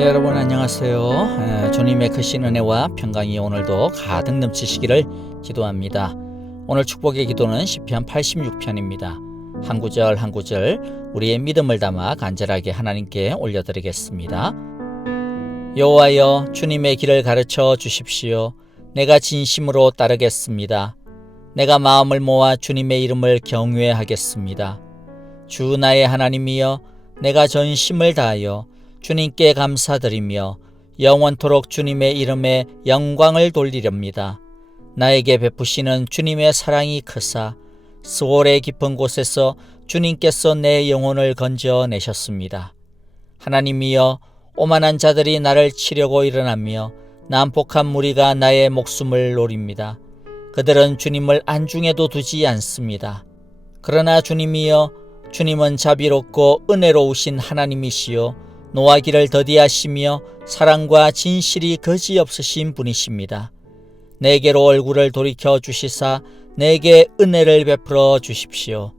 여러분 안녕하세요. 주님의 크신 은혜와 평강이 오늘도 가득 넘치시기를 기도합니다. 오늘 축복의 기도는 시편 86편입니다. 한 구절 한 구절 우리의 믿음을 담아 간절하게 하나님께 올려드리겠습니다. 여호와여, 주님의 길을 가르쳐 주십시오. 내가 진심으로 따르겠습니다. 내가 마음을 모아 주님의 이름을 경외하겠습니다. 주 나의 하나님이여, 내가 전심을 다하여 주님께 감사드리며 영원토록 주님의 이름에 영광을 돌리렵니다. 나에게 베푸시는 주님의 사랑이 크사 스올의 깊은 곳에서 주님께서 내 영혼을 건져내셨습니다. 하나님이여, 오만한 자들이 나를 치려고 일어나며 난폭한 무리가 나의 목숨을 노립니다. 그들은 주님을 안중에도 두지 않습니다. 그러나 주님이여, 주님은 자비롭고 은혜로우신 하나님이시요 노하기를 더디하시며 사랑과 진실이 거지없으신 분이십니다. 내게로 얼굴을 돌이켜 주시사 내게 은혜를 베풀어 주십시오.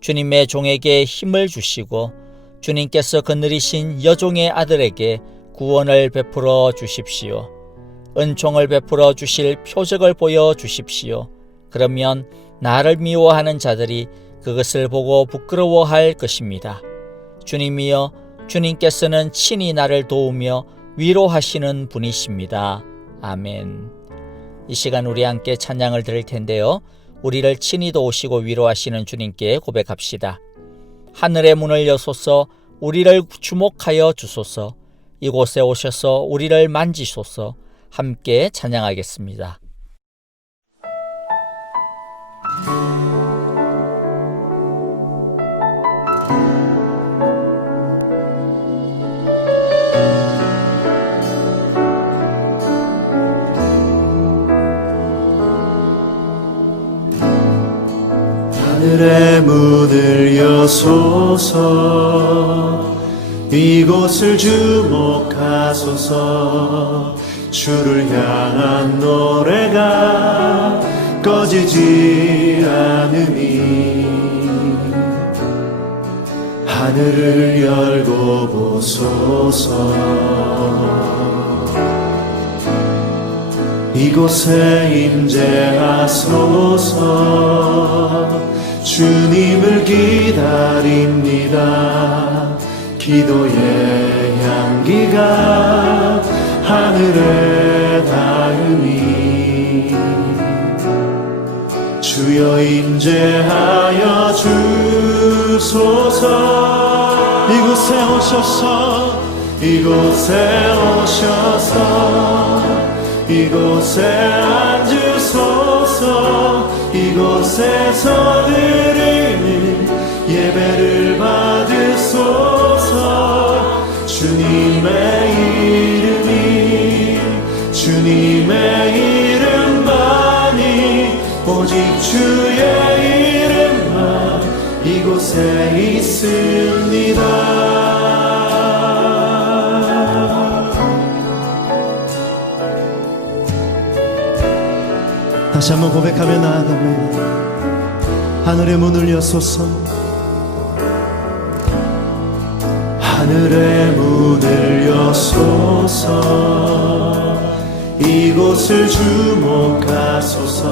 주님의 종에게 힘을 주시고 주님께서 거느리신 여종의 아들에게 구원을 베풀어 주십시오. 은총을 베풀어 주실 표적을 보여 주십시오. 그러면 나를 미워하는 자들이 그것을 보고 부끄러워할 것입니다. 주님이여, 주님께서는 친히 나를 도우며 위로하시는 분이십니다. 아멘. 이 시간 우리 함께 찬양을 드릴 텐데요. 우리를 친히 도우시고 위로하시는 주님께 고백합시다. 하늘의 문을 여소서, 우리를 주목하여 주소서. 이곳에 오셔서 우리를 만지소서. 함께 찬양하겠습니다. 하늘의 문을 여소서, 이곳을 주목하소서. 주를 향한 노래가 꺼지지 않으니 하늘을 열고 보소서. 이곳에 임재하소서. 주님을 기다립니다. 기도의 향기가 하늘에 닿으니 주여 임재하여 주소서. 이곳에 오셔서, 이곳에 오셔서, 이곳에 앉으소서. 이곳에서 드리는 예배를 받으소서. 주님의 이름이, 주님의 이름만이, 오직 주의 이름만 이곳에 있습니다. 다시 한번 고백하며 나아갑니다. 하늘의 문을 여소서, 하늘의 문을 여소서. 이곳을 주목하소서.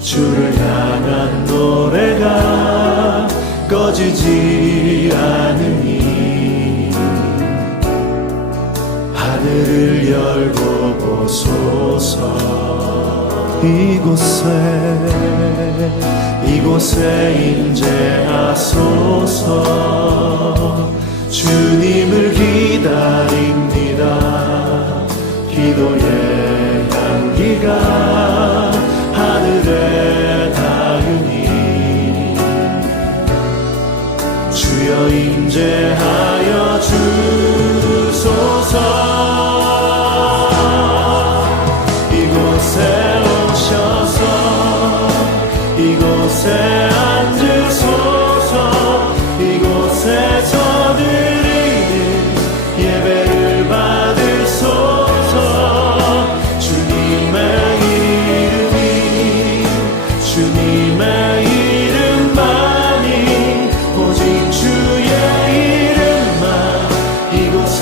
주를 향한 노래가 꺼지지 않으니 하늘을 열고 보소서. 이곳에 임재하소서. 주님을 기다립니다. 기도의 향기가 하늘에 닿으니 주여 임재하여 주소서. 이곳에 앉으소서. 이곳에서 드리는 예배를 받으소서. 주님의 이름이, 주님의 이름만이, 오직 주의 이름만 이곳에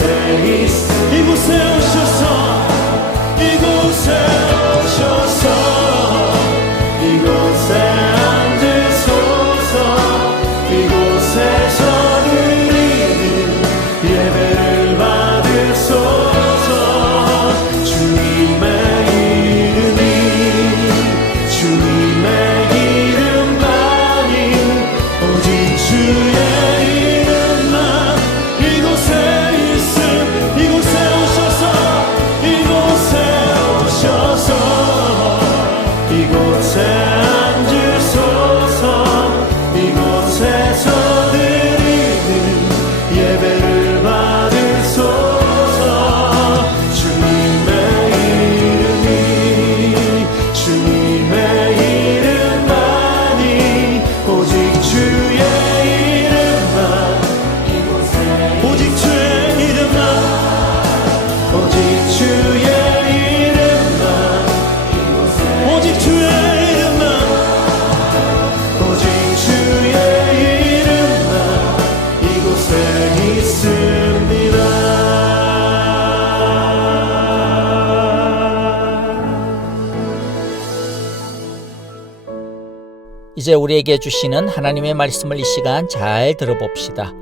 이제 우리에게 주시는 하나님의 말씀을 이 시간 잘 들어봅시다.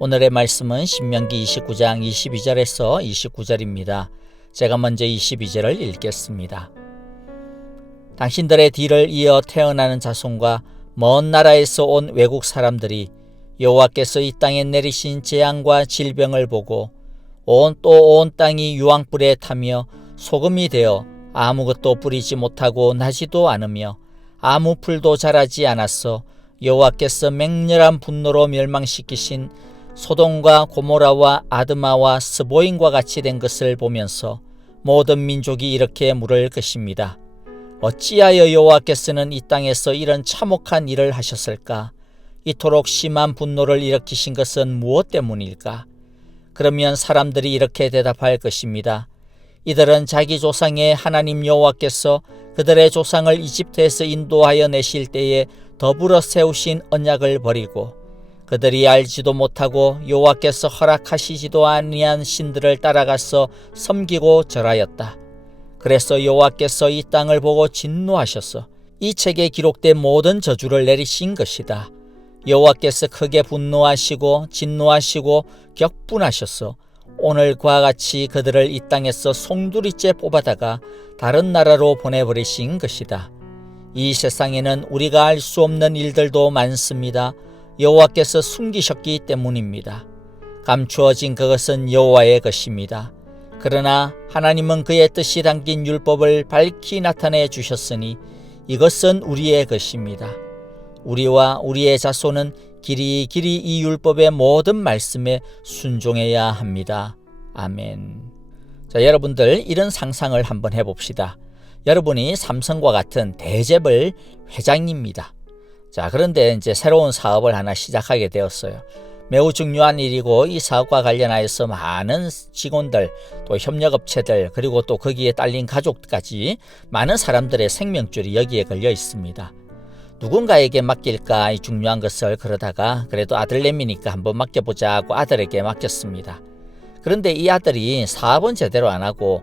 오늘의 말씀은 신명기 29장 22절에서 29절입니다. 제가 먼저 22절을 읽겠습니다. 당신들의 뒤를 이어 태어나는 자손과 먼 나라에서 온 외국 사람들이 여호와께서 이 땅에 내리신 재앙과 질병을 보고 온 땅이 유황불에 타며 소금이 되어 아무것도 뿌리지 못하고 나지도 않으며 아무 풀도 자라지 않았어 여호와께서 맹렬한 분노로 멸망시키신 소돔과 고모라와 아드마와 스보임과 같이 된 것을 보면서 모든 민족이 이렇게 물을 것입니다. 어찌하여 여호와께서는 이 땅에서 이런 참혹한 일을 하셨을까? 이토록 심한 분노를 일으키신 것은 무엇 때문일까? 그러면 사람들이 이렇게 대답할 것입니다. 이들은 자기 조상의 하나님 여호와께서 그들의 조상을 이집트에서 인도하여 내실 때에 더불어 세우신 언약을 버리고 그들이 알지도 못하고 여호와께서 허락하시지도 아니한 신들을 따라가서 섬기고 절하였다. 그래서 여호와께서 이 땅을 보고 진노하셔서 이 책에 기록된 모든 저주를 내리신 것이다. 여호와께서 크게 분노하시고 진노하시고 격분하셔서 오늘 그와 같이 그들을 이 땅에서 송두리째 뽑아다가 다른 나라로 보내버리신 것이다. 이 세상에는 우리가 알 수 없는 일들도 많습니다. 여호와께서 숨기셨기 때문입니다. 감추어진 그것은 여호와의 것입니다. 그러나 하나님은 그의 뜻이 담긴 율법을 밝히 나타내 주셨으니 이것은 우리의 것입니다. 우리와 우리의 자손은 길이 이 율법의 모든 말씀에 순종해야 합니다. 아멘. 자, 여러분들 이런 상상을 한번 해봅시다. 여러분이 삼성과 같은 대재벌 회장입니다. 자, 그런데 이제 새로운 사업을 하나 시작하게 되었어요. 매우 중요한 일이고 이 사업과 관련하여서 많은 직원들, 또 협력업체들, 그리고 또 거기에 딸린 가족까지 많은 사람들의 생명줄이 여기에 걸려 있습니다. 누군가에게 맡길까 이 중요한 것을 그러다가 그래도 아들내미니까 한번 맡겨보자 하고 아들에게 맡겼습니다. 그런데 이 아들이 사업은 제대로 안 하고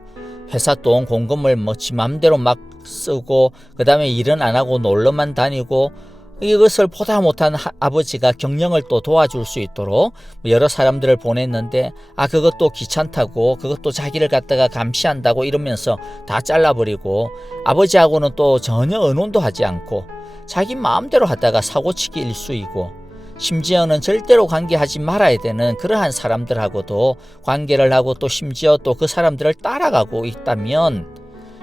회사 돈 공금을 지 맘대로 막 쓰고 그 다음에 일은 안 하고 놀러만 다니고 이것을 보다 못한 아버지가 경영을 또 도와줄 수 있도록 여러 사람들을 보냈는데 그것도 귀찮다고 그것도 자기를 갖다가 감시한다고 이러면서 다 잘라버리고 아버지하고는 또 전혀 의논도 하지 않고 자기 마음대로 하다가 사고치기 일쑤이고 심지어는 절대로 관계하지 말아야 되는 그러한 사람들하고도 관계를 하고 또 심지어 또 그 사람들을 따라가고 있다면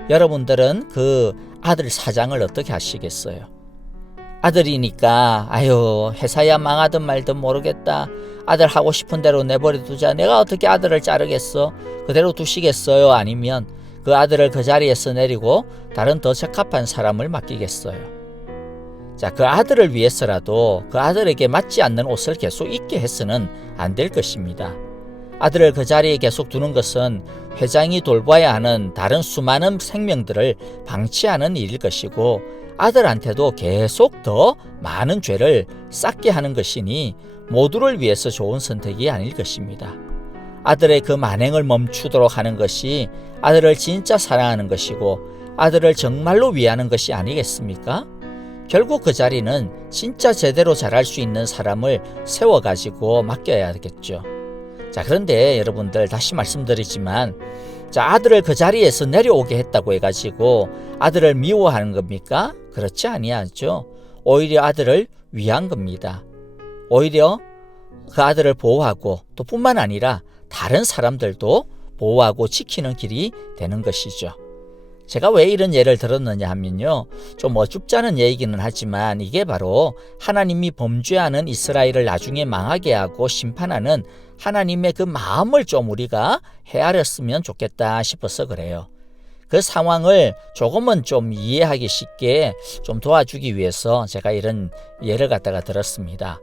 여러분들은 그 아들 사장을 어떻게 하시겠어요? 아들이니까 회사야 망하든 말든 모르겠다. 아들 하고 싶은 대로 내버려 두자. 내가 어떻게 아들을 자르겠어? 그대로 두시겠어요? 아니면 그 아들을 그 자리에서 내리고 다른 더 적합한 사람을 맡기겠어요? 자, 그 아들을 위해서라도 그 아들에게 맞지 않는 옷을 계속 입게 해서는 안 될 것입니다. 아들을 그 자리에 계속 두는 것은 회장이 돌봐야 하는 다른 수많은 생명들을 방치하는 일일 것이고 아들한테도 계속 더 많은 죄를 쌓게 하는 것이니 모두를 위해서 좋은 선택이 아닐 것입니다. 아들의 그 만행을 멈추도록 하는 것이 아들을 진짜 사랑하는 것이고 아들을 정말로 위하는 것이 아니겠습니까? 결국 그 자리는 진짜 제대로 잘할 수 있는 사람을 세워가지고 맡겨야겠죠. 자, 그런데 여러분들 다시 말씀드리지만 아들을 그 자리에서 내려오게 했다고 해가지고 아들을 미워하는 겁니까? 그렇지 아니하죠. 오히려 아들을 위한 겁니다. 오히려 그 아들을 보호하고 또 뿐만 아니라 다른 사람들도 보호하고 지키는 길이 되는 것이죠. 제가 왜 이런 예를 들었느냐 하면요, 좀 어줍지 않은 얘기는 하지만 이게 바로 하나님이 범죄하는 이스라엘을 나중에 망하게 하고 심판하는 하나님의 그 마음을 좀 우리가 헤아렸으면 좋겠다 싶어서 그래요. 그 상황을 조금은 좀 이해하기 쉽게 좀 도와주기 위해서 제가 이런 예를 갖다가 들었습니다.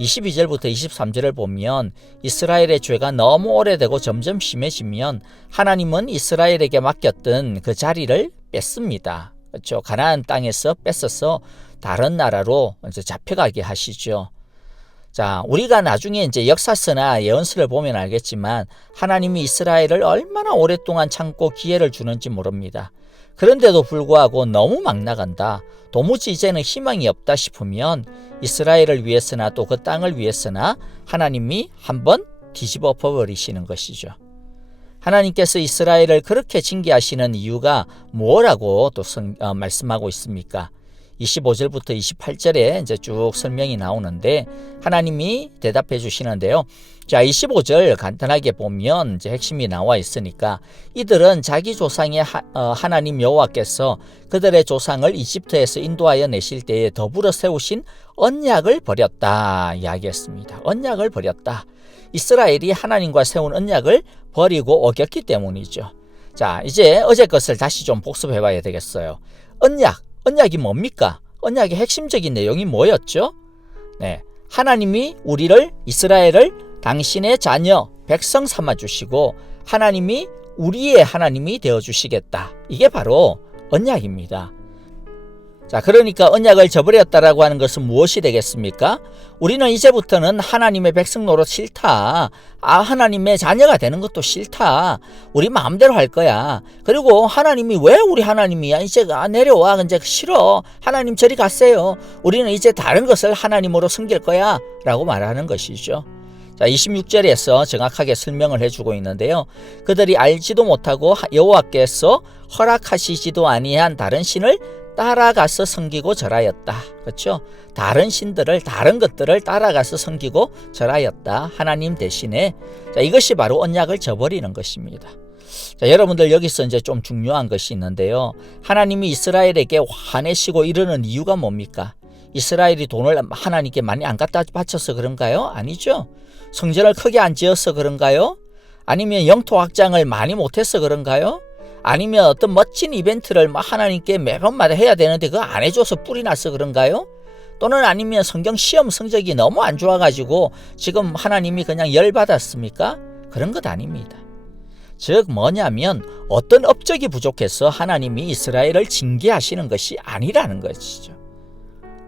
22절부터 23절을 보면 이스라엘의 죄가 너무 오래되고 점점 심해지면 하나님은 이스라엘에게 맡겼던 그 자리를 뺐습니다. 그렇죠? 가나안 땅에서 뺏어서 다른 나라로 이제 잡혀가게 하시죠. 자, 우리가 나중에 이제 역사서나 예언서를 보면 알겠지만 하나님이 이스라엘을 얼마나 오랫동안 참고 기회를 주는지 모릅니다. 그런데도 불구하고 너무 막 나간다. 도무지 이제는 희망이 없다 싶으면 이스라엘을 위해서나 또 그 땅을 위해서나 하나님이 한번 뒤집어 버리시는 것이죠. 하나님께서 이스라엘을 그렇게 징계하시는 이유가 뭐라고 또 말씀하고 있습니까? 25절부터 28절에 이제 쭉 설명이 나오는데 하나님이 대답해 주시는데요. 자, 25절 간단하게 보면 이제 핵심이 나와 있으니까 이들은 자기 조상의 하나님 여호와께서 그들의 조상을 이집트에서 인도하여 내실 때에 더불어 세우신 언약을 버렸다 이야기했습니다. 언약을 버렸다. 이스라엘이 하나님과 세운 언약을 버리고 어겼기 때문이죠. 자, 이제 어제 것을 다시 좀 복습해 봐야 되겠어요. 언약이 뭡니까? 언약의 핵심적인 내용이 뭐였죠? 네, 하나님이 이스라엘을 당신의 자녀, 백성 삼아주시고 하나님이 우리의 하나님이 되어주시겠다. 이게 바로 언약입니다. 자, 그러니까 언약을 저버렸다라고 하는 것은 무엇이 되겠습니까? 우리는 이제부터는 하나님의 백성 노릇 싫다. 하나님의 자녀가 되는 것도 싫다. 우리 마음대로 할 거야. 그리고 하나님이 왜 우리 하나님이야? 이제 내려와. 이제 싫어. 하나님 저리 가세요. 우리는 이제 다른 것을 하나님으로 섬길 거야. 라고 말하는 것이죠. 자, 26절에서 정확하게 설명을 해주고 있는데요. 그들이 알지도 못하고 여호와께서 허락하시지도 아니한 다른 신을 따라가서 섬기고 절하였다. 그렇죠? 다른 신들을, 다른 것들을 따라가서 섬기고 절하였다. 하나님 대신에. 자, 이것이 바로 언약을 저버리는 것입니다. 자, 여러분들 여기서 이제 좀 중요한 것이 있는데요. 하나님이 이스라엘에게 화내시고 이러는 이유가 뭡니까? 이스라엘이 돈을 하나님께 많이 안 갖다 바쳐서 그런가요? 아니죠. 성전을 크게 안 지어서 그런가요? 아니면 영토 확장을 많이 못해서 그런가요? 아니면 어떤 멋진 이벤트를 하나님께 매번마다 해야 되는데 그거 안 해줘서 뿔이 나서 그런가요? 또는 아니면 성경 시험 성적이 너무 안 좋아가지고 지금 하나님이 그냥 열받았습니까? 그런 것 아닙니다. 즉 뭐냐면 어떤 업적이 부족해서 하나님이 이스라엘을 징계하시는 것이 아니라는 것이죠.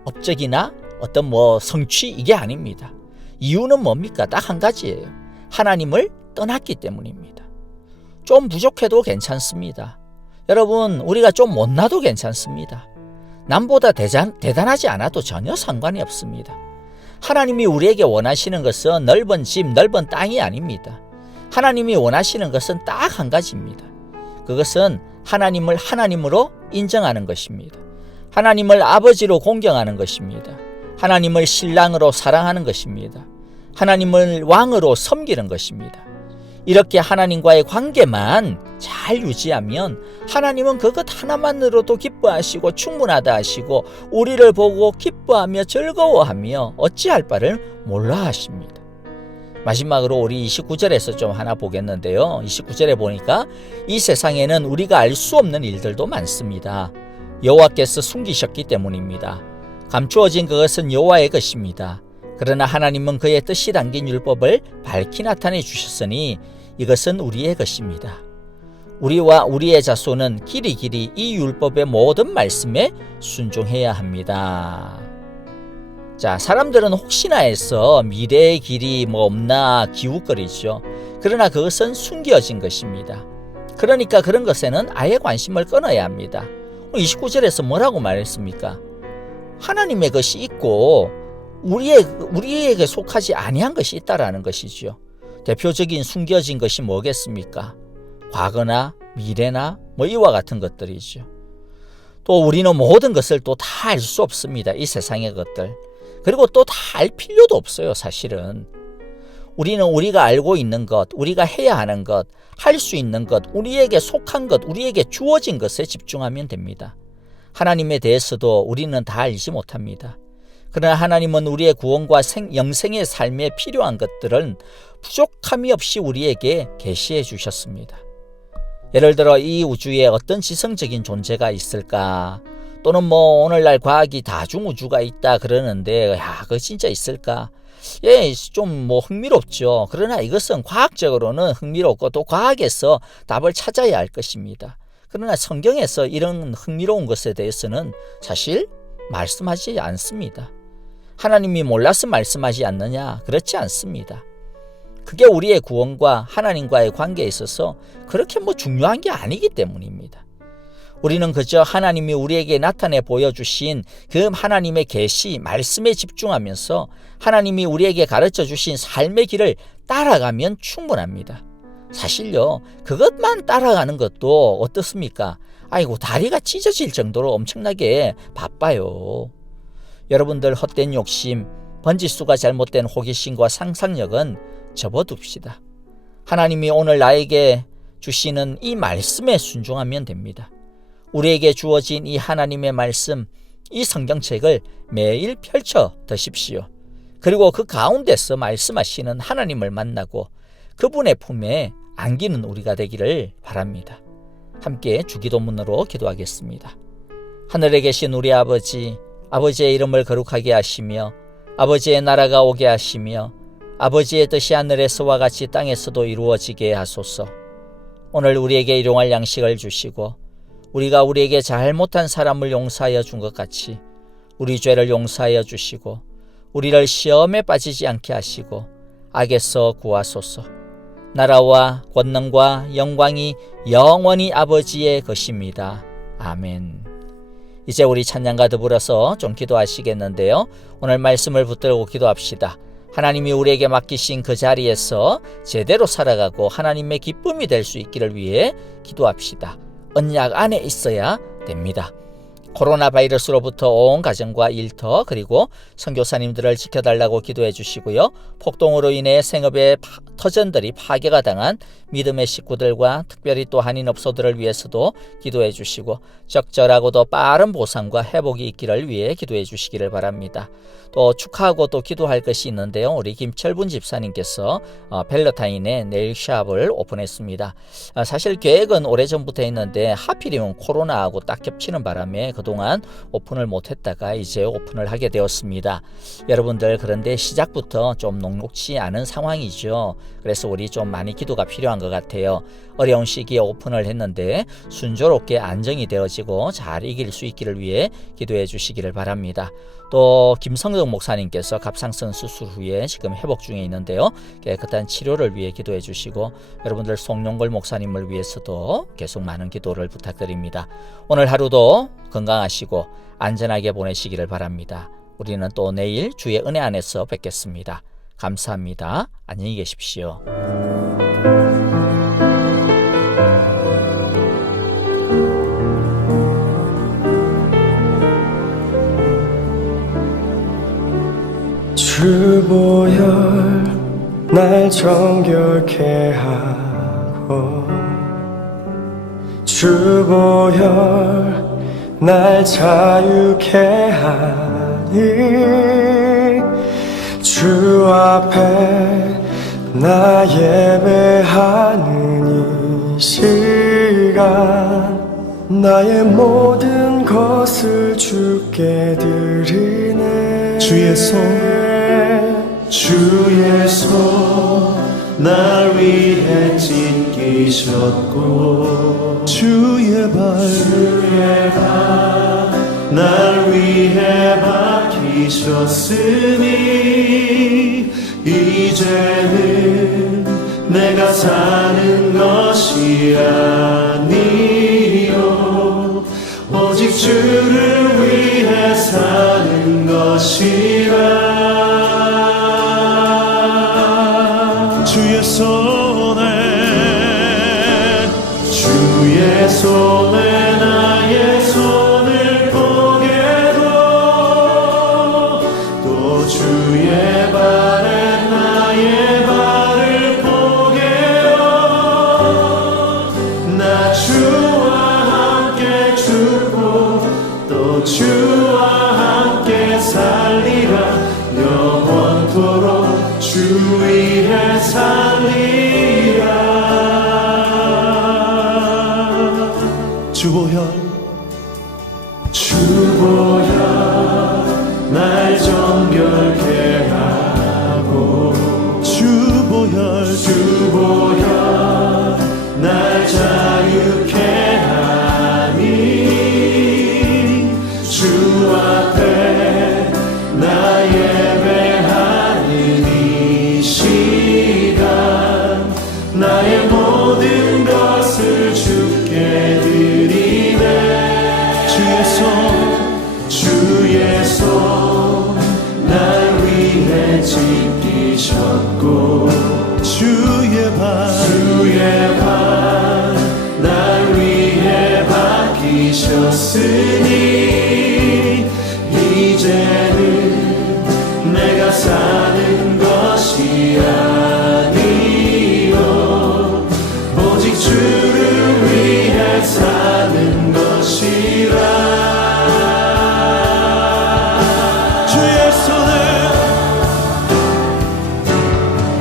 업적이나 어떤 성취 이게 아닙니다. 이유는 뭡니까? 딱 한 가지예요. 하나님을 떠났기 때문입니다. 좀 부족해도 괜찮습니다. 여러분, 우리가 좀 못나도 괜찮습니다. 남보다 대단하지 않아도 전혀 상관이 없습니다. 하나님이 우리에게 원하시는 것은 넓은 집, 넓은 땅이 아닙니다. 하나님이 원하시는 것은 딱 한 가지입니다. 그것은 하나님을 하나님으로 인정하는 것입니다. 하나님을 아버지로 공경하는 것입니다. 하나님을 신랑으로 사랑하는 것입니다. 하나님을 왕으로 섬기는 것입니다. 이렇게 하나님과의 관계만 잘 유지하면 하나님은 그것 하나만으로도 기뻐하시고 충분하다 하시고 우리를 보고 기뻐하며 즐거워하며 어찌할 바를 몰라 하십니다. 마지막으로 우리 29절에서 좀 하나 보겠는데요. 29절에 보니까 이 세상에는 우리가 알 수 없는 일들도 많습니다. 여호와께서 숨기셨기 때문입니다. 감추어진 그것은 여호와의 것입니다. 그러나 하나님은 그의 뜻이 담긴 율법을 밝히 나타내 주셨으니 이것은 우리의 것입니다. 우리와 우리의 자손은 길이 이 율법의 모든 말씀에 순종해야 합니다. 자, 사람들은 혹시나 해서 미래의 길이 없나 기웃거리죠. 그러나 그것은 숨겨진 것입니다. 그러니까 그런 것에는 아예 관심을 끊어야 합니다. 29절에서 뭐라고 말했습니까? 하나님의 것이 있고 우리에게 속하지 아니한 것이 있다라는 것이죠. 대표적인 숨겨진 것이 뭐겠습니까? 과거나 미래나 이와 같은 것들이죠. 또 우리는 모든 것을 또 다 알 수 없습니다. 이 세상의 것들. 그리고 또 다 알 필요도 없어요, 사실은. 우리는 우리가 알고 있는 것, 우리가 해야 하는 것, 할 수 있는 것, 우리에게 속한 것, 우리에게 주어진 것에 집중하면 됩니다. 하나님에 대해서도 우리는 다 알지 못합니다. 그러나 하나님은 우리의 구원과 영생의 삶에 필요한 것들은 부족함이 없이 우리에게 계시해 주셨습니다. 예를 들어 이 우주에 어떤 지성적인 존재가 있을까? 또는 오늘날 과학이 다중우주가 있다 그러는데 그거 진짜 있을까? 좀 흥미롭죠. 그러나 이것은 과학적으로는 흥미롭고 또 과학에서 답을 찾아야 할 것입니다. 그러나 성경에서 이런 흥미로운 것에 대해서는 사실 말씀하지 않습니다. 하나님이 몰라서 말씀하지 않느냐? 그렇지 않습니다. 그게 우리의 구원과 하나님과의 관계에 있어서 그렇게 중요한 게 아니기 때문입니다. 우리는 그저 하나님이 우리에게 나타내 보여주신 그 하나님의 계시, 말씀에 집중하면서 하나님이 우리에게 가르쳐 주신 삶의 길을 따라가면 충분합니다. 사실요, 그것만 따라가는 것도 어떻습니까? 아이고, 다리가 찢어질 정도로 엄청나게 바빠요. 여러분들 헛된 욕심, 번지수가 잘못된 호기심과 상상력은 접어둡시다. 하나님이 오늘 나에게 주시는 이 말씀에 순종하면 됩니다. 우리에게 주어진 이 하나님의 말씀, 이 성경책을 매일 펼쳐 드십시오. 그리고 그 가운데서 말씀하시는 하나님을 만나고 그분의 품에 안기는 우리가 되기를 바랍니다. 함께 주기도문으로 기도하겠습니다. 하늘에 계신 우리 아버지, 아버지의 이름을 거룩하게 하시며 아버지의 나라가 오게 하시며 아버지의 뜻이 하늘에서와 같이 땅에서도 이루어지게 하소서. 오늘 우리에게 일용할 양식을 주시고 우리가 우리에게 잘못한 사람을 용서하여 준 것 같이 우리 죄를 용서하여 주시고 우리를 시험에 빠지지 않게 하시고 악에서 구하소서. 나라와 권능과 영광이 영원히 아버지의 것입니다. 아멘. 이제 우리 찬양과 더불어서 좀 기도하시겠는데요. 오늘 말씀을 붙들고 기도합시다. 하나님이 우리에게 맡기신 그 자리에서 제대로 살아가고 하나님의 기쁨이 될 수 있기를 위해 기도합시다. 언약 안에 있어야 됩니다. 코로나 바이러스로부터 온 가정과 일터 그리고 선교사님들을 지켜달라고 기도해 주시고요. 폭동으로 인해 생업의 터전들이 파괴가 당한 믿음의 식구들과 특별히 또 한인업소들을 위해서도 기도해 주시고 적절하고도 빠른 보상과 회복이 있기를 위해 기도해 주시기를 바랍니다. 또 축하하고 또 기도할 것이 있는데요. 우리 김철분 집사님께서 벨러타인에 네일샵을 오픈했습니다. 사실 계획은 오래전부터 했는데 하필이면 코로나하고 딱 겹치는 바람에 그동안 오픈을 못했다가 이제 오픈을 하게 되었습니다. 여러분들 그런데 시작부터 좀 녹록치 않은 상황이죠. 그래서 우리 좀 많이 기도가 필요한 것 같아요. 어려운 시기에 오픈을 했는데 순조롭게 안정이 되어지고 잘 이길 수 있기를 위해 기도해 주시기를 바랍니다. 또 김성덕 목사님께서 갑상선 수술 후에 지금 회복 중에 있는데요. 깨끗한 치료를 위해 기도해 주시고 여러분들 송용걸 목사님을 위해서도 계속 많은 기도를 부탁드립니다. 오늘 하루도 건강하시고 안전하게 보내시기를 바랍니다. 우리는 또 내일 주의 은혜 안에서 뵙겠습니다. 감사합니다. 안녕히 계십시오. 주보혈 날 정결케 하고 주보혈 날 자유케 하니 주 앞에 나 예배하는 이 시간 나의 모든 것을 주께 드리네. 주의 손 날 위해 찢기셨고 주의 발 날 위해 박히셨으니 이제는 내가 사는 것이 아니요 오직 주를 위해 사는 것이라. 주의 손에 나의 손을 보게도 또 주의 발에 나의 발을 보게요. 나 주와 함께 죽고 또 주와 함께 살리라. 영원토록 주 위에 살리라. 주보혈 날 정결케 하고 주보혈 날 자유케 하니 주 앞에 나 예배하는 이 시간 나의 모든 것을 주께 드리네. 주의 손 날 위해 찢기셨고 주의 발 날 위해 박히셨으니 이제는 내가 사는 것이 아니요 오직 주를 위해 사는 것이라.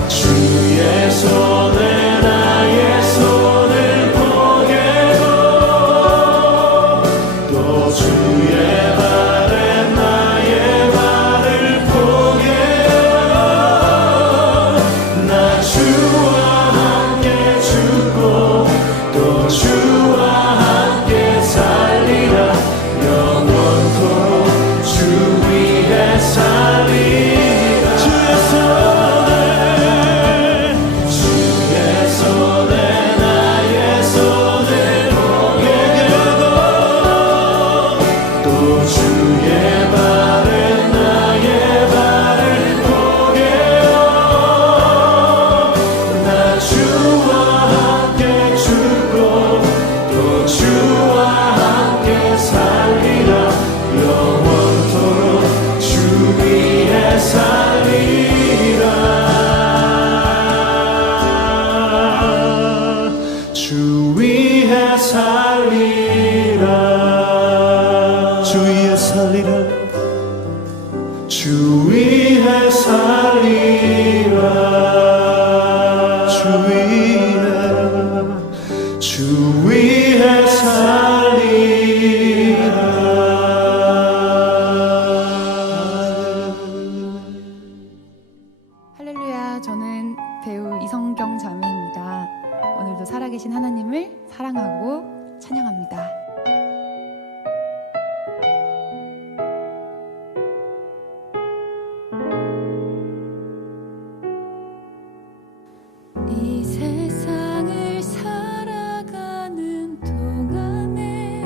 주의 손에 나의 손을 포개고 또 주의 발에 나의 발을 포개어 나 주와 함께 죽고 또 주와 함께 살리라. 영원토록 주 위에 살리라. 주의 손에 나의 손을 포개고 또 주의 발에 나의 발을 포개어 나 주와 함께 죽고 또 주와 함께 살리라. 영원토록 주 위에 살리라. 주 위에 살리라. 주 위에 살리라. 주 위에 살리라. 주 위에 살리라. 할렐루야, 저는 배우 이성경 자매입니다. 오늘도 살아계신 하나님을 사랑하고 찬양합니다. 이 세상을 살아가는 동안에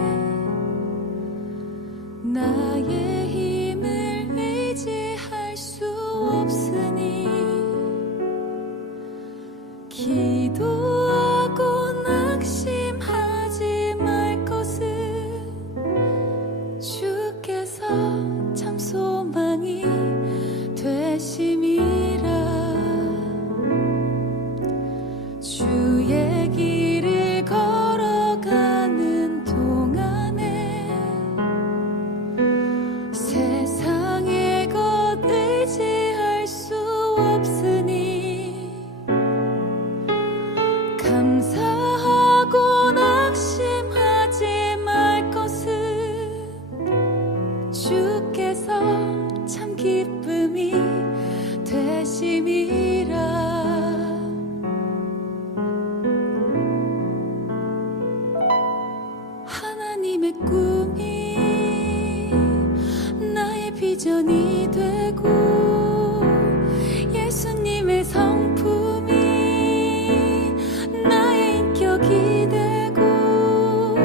나의 힘을 의지할 수 없으니 기도하고 낙심하지 말 것은 주께서 참 소망이 되심이라. 주의 길을 걸어가는 동안에 세상의 것 의지할 수 없으니 감사하고 낙심하지 말 것은 주께서 참 기쁨이 되심이라. 하나님의 꿈이 나의 비전이 되고 예수님의 성품이 나의 인격이 되고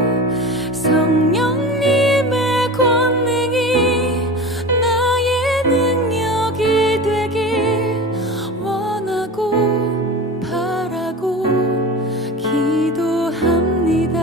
성령님의 권능이 나의 능력이 되길 원하고 바라고 기도합니다.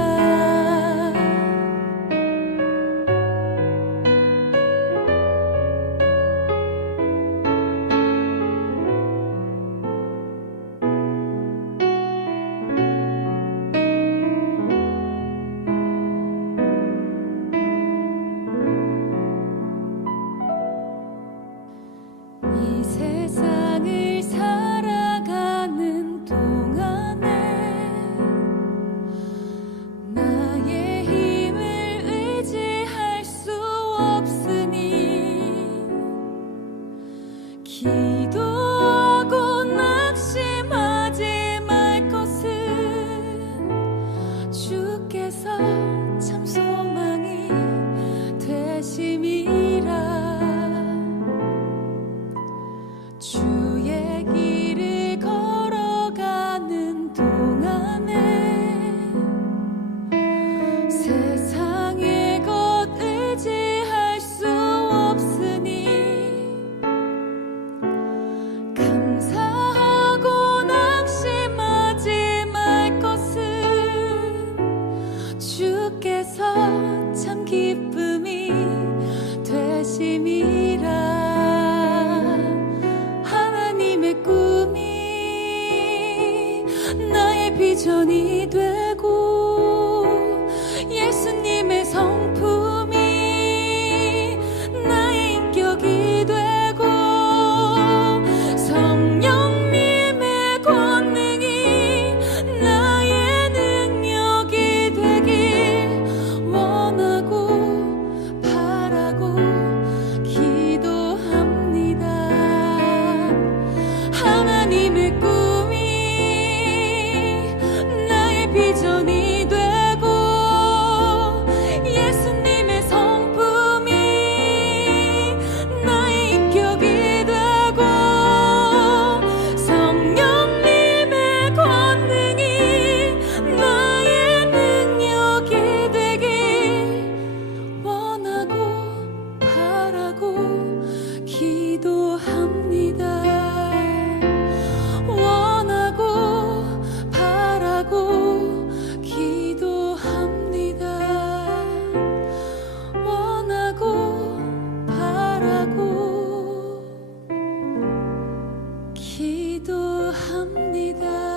기도합니다.